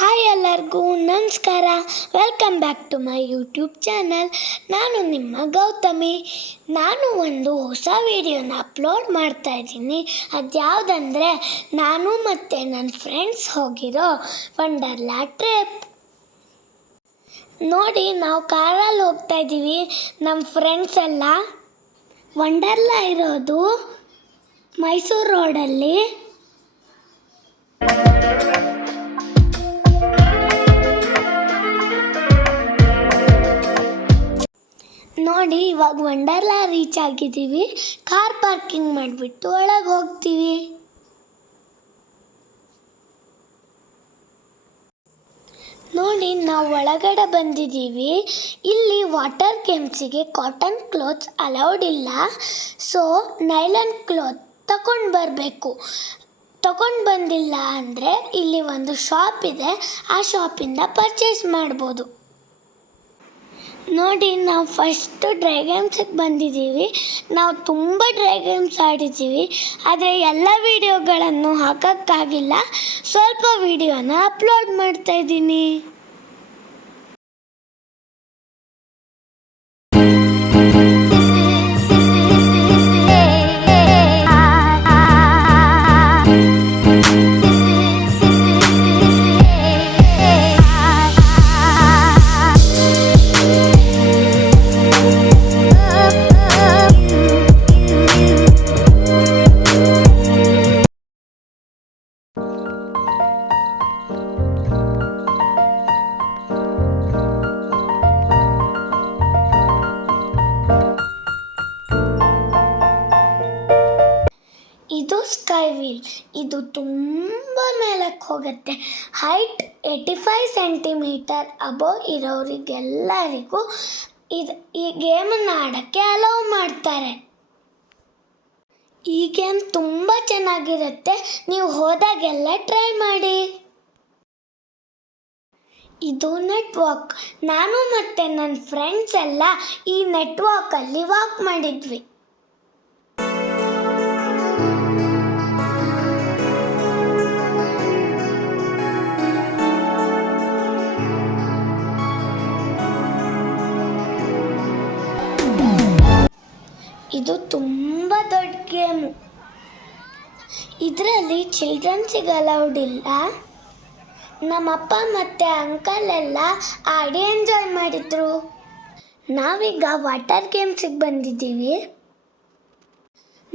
Hi ಎಲ್ಲರಿಗೂ ನಮಸ್ಕಾರ. Welcome back to my YouTube channel. ನಾನು ನಿಮ್ಮ ಗೌತಮಿ. ನಾನು ಒಂದು ಹೊಸ ವಿಡಿಯೋನ ಅಪ್ಲೋಡ್ ಮಾಡ್ತಾ ಇದ್ದೀನಿ. ಅದು ಯಾವುದಂದರೆ, ನಾನು ಮತ್ತು ನನ್ನ ಫ್ರೆಂಡ್ಸ್ ಹೋಗಿರೋ ವಂಡರ್ಲಾ ಟ್ರಿಪ್. ನೋಡಿ, ನಾವು ಕಾರಲ್ಲಿ ಹೋಗ್ತಾ ಇದ್ದೀವಿ, ನಮ್ಮ ಫ್ರೆಂಡ್ಸ್ ಎಲ್ಲ. ವಂಡರ್ಲಾ ಇರೋದು ಮೈಸೂರು ರೋಡಲ್ಲಿ. ನೋಡಿ, ಇವಾಗ ವಂಡರ್ಲಾ ರೀಚ್ ಆಗಿದ್ದೀವಿ. ಕಾರ್ ಪಾರ್ಕಿಂಗ್ ಮಾಡಿಬಿಟ್ಟು ಒಳಗೆ ಹೋಗ್ತೀವಿ. ನೋಡಿ, ನಾವು ಒಳಗಡೆ ಬಂದಿದ್ದೀವಿ. ಇಲ್ಲಿ ವಾಟರ್ ಗೇಮ್ಸಿಗೆ ಕಾಟನ್ ಕ್ಲೋತ್ಸ್ ಅಲೌಡ್ ಇಲ್ಲ. ಸೊ ನೈಲಾನ್ ಕ್ಲಾತ್ ತಗೊಂಡು ಬರಬೇಕು. ತಗೊಂಡು ಬಂದಿಲ್ಲ ಅಂದರೆ ಇಲ್ಲಿ ಒಂದು ಶಾಪ್ ಇದೆ, ಆ ಶಾಪಿಂದ ಪರ್ಚೇಸ್ ಮಾಡ್ಬೋದು. ನೋಡಿ, ನಾವು ಫಸ್ಟು ಡ್ರೈ ಗೇಮ್ಸಿಗೆ ಬಂದಿದ್ದೀವಿ. ನಾವು ತುಂಬ ಡ್ರೈ ಗೇಮ್ಸ್ ಆಡಿದ್ದೀವಿ, ಆದರೆ ಎಲ್ಲ ವೀಡಿಯೋಗಳನ್ನು ಹಾಕೋಕ್ಕಾಗಿಲ್ಲ. ಸ್ವಲ್ಪ ವೀಡಿಯೋನ ಅಪ್ಲೋಡ್ ಮಾಡ್ತಾಯಿದ್ದೀನಿ. ಇದು ಸ್ಕೈ ವೀಲ್. ಇದು ತುಂಬ ಮೇಲಕ್ಕೆ ಹೋಗುತ್ತೆ. ಹೈಟ್ 85 ಸೆಂಟಿಮೀಟರ್ ಅಬೋವ್ ಇರೋರಿಗೆಲ್ಲರಿಗೂ ಈ ಗೇಮನ್ನು ಆಡೋಕ್ಕೆ ಅಲೌ ಮಾಡ್ತಾರೆ. ಈ ಗೇಮ್ ತುಂಬ ಚೆನ್ನಾಗಿರುತ್ತೆ, ನೀವು ಹೋದಾಗೆಲ್ಲ ಟ್ರೈ ಮಾಡಿ. ಇದು ನೆಟ್ ವಾಕ್. ನಾನು ಮತ್ತು ನನ್ನ ಫ್ರೆಂಡ್ಸ್ ಎಲ್ಲ ಈ ನೆಟ್ ವಾಕಲ್ಲಿ ವಾಕ್ ಮಾಡಿದ್ವಿ. ಇದು ತುಂಬ ದೊಡ್ಡ ಗೇಮು. ಇದರಲ್ಲಿ ಚಿಲ್ಡ್ರನ್ಸಿಗೆ ಅಲೌಡ್ ಇಲ್ಲ. ನಮ್ಮಪ್ಪ ಮತ್ತು ಅಂಕಲ್ ಎಲ್ಲ ಆಡಿ ಎಂಜಾಯ್ ಮಾಡಿದರು. ನಾವೀಗ ವಾಟರ್ ಗೇಮ್ಸಿಗೆ ಬಂದಿದ್ದೀವಿ.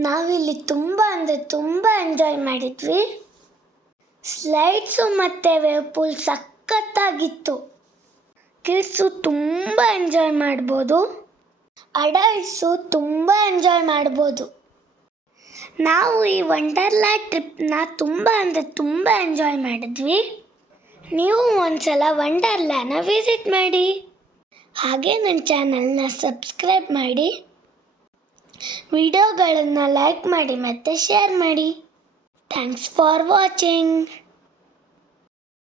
ನಾವಿಲ್ಲಿ ತುಂಬ ಅಂದರೆ ತುಂಬ ಎಂಜಾಯ್ ಮಾಡಿದ್ವಿ. ಸ್ಲೈಡ್ಸು ಮತ್ತು ವೇವ್ ಪೂಲ್ ಸಖತ್ತಾಗಿತ್ತು. ಕಿಡ್ಸು ತುಂಬ ಎಂಜಾಯ್ ಮಾಡ್ಬೋದು, ಅಡಲ್ಟ್ಸು ತುಂಬ ಎಂಜಾಯ್ ಮಾಡ್ಬೋದು. ನಾವು ಈ ವಂಡರ್ಲಾ ಟ್ರಿಪ್ನ ತುಂಬ ಅಂದರೆ ತುಂಬ ಎಂಜಾಯ್ ಮಾಡಿದ್ವಿ. ನೀವು ಒಂದ್ಸಲ ವಂಡರ್ಲಾನ ವಿಸಿಟ್ ಮಾಡಿ. ಹಾಗೆ ನನ್ನ ಚಾನಲ್ನ ಸಬ್ಸ್ಕ್ರೈಬ್ ಮಾಡಿ, ವಿಡಿಯೋಗಳನ್ನು ಲೈಕ್ ಮಾಡಿ ಮತ್ತು ಶೇರ್ ಮಾಡಿ. Thanks for watching.